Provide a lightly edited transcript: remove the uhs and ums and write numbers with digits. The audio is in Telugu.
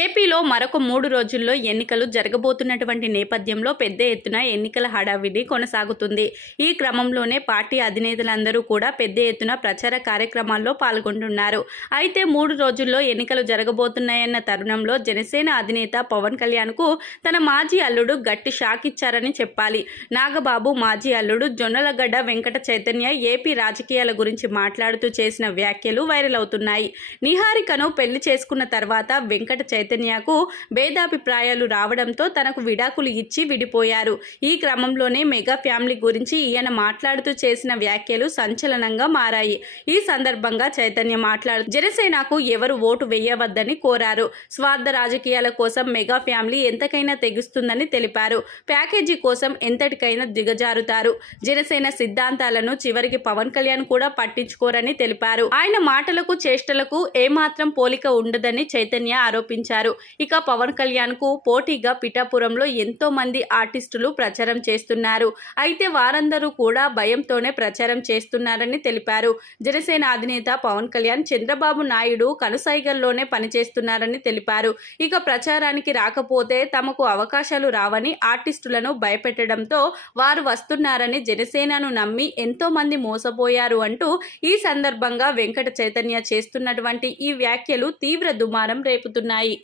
ఏపీలో మరొక 3 రోజుల్లో ఎన్నికలు జరగబోతున్నటువంటి నేపథ్యంలో పెద్ద ఎత్తున ఎన్నికల హడావిడి కొనసాగుతుంది. ఈ క్రమంలోనే పార్టీ అధినేతలందరూ కూడా పెద్ద ఎత్తున ప్రచార కార్యక్రమాల్లో పాల్గొంటున్నారు. అయితే 3 రోజుల్లో ఎన్నికలు జరగబోతున్నాయన్న తరుణంలో జనసేన అధినేత పవన్ కళ్యాణ్కు తన మాజీ అల్లుడు గట్టి షాక్ ఇచ్చారని చెప్పాలి. నాగబాబు మాజీ అల్లుడు జొన్నలగడ్డ వెంకట చైతన్య ఏపీ రాజకీయాల గురించి మాట్లాడుతూ చేసిన వ్యాఖ్యలు వైరల్ అవుతున్నాయి. నిహారికను పెళ్లి చేసుకున్న తర్వాత వెంకట చైతన్యకు భేదాభిప్రాయాలు రావడంతో తనకు విడాకులు ఇచ్చి విడిపోయారు. ఈ క్రమంలోనే మెగా ఫ్యామిలీ గురించి ఈయన మాట్లాడుతూ చేసిన వ్యాఖ్యలు సంచలనంగా మారాయి. ఈ సందర్భంగా చైతన్య మాట్లాడుతూ జనసేనకు ఎవరు ఓటు వేయవద్దని కోరారు. స్వార్థ రాజకీయాల కోసం మెగా ఫ్యామిలీ ఎంతకైనా తెగిస్తుందని తెలిపారు. ప్యాకేజీ కోసం ఎంతటికైనా దిగజారుతారు. జనసేన సిద్ధాంతాలను చివరికి పవన్ కళ్యాణ్ కూడా పట్టించుకోరని తెలిపారు. ఆయన మాటలకు చేష్టలకు ఏమాత్రం పోలిక ఉండదని చైతన్య ఆరోపించారు. ఇక పవన్ కళ్యాణ్ కు పోటీగా పిఠాపురంలో ఎంతో మంది ఆర్టిస్టులు ప్రచారం చేస్తున్నారు. అయితే వారందరూ కూడా భయంతోనే ప్రచారం చేస్తున్నారని తెలిపారు. జనసేన అధినేత పవన్ కళ్యాణ్ చంద్రబాబు నాయుడు కనుసైగల్లోనే పనిచేస్తున్నారని తెలిపారు. ఇక ప్రచారానికి రాకపోతే తమకు అవకాశాలు రావని ఆర్టిస్టులను భయపెట్టడంతో వారు వస్తున్నారని జనసేనను నమ్మి ఎంతో మంది మోసపోయారు అంటూ ఈ సందర్భంగా వెంకట చైతన్య చేస్తున్నటువంటి ఈ వ్యాఖ్యలు తీవ్ర దుమారం రేపుతున్నాయి.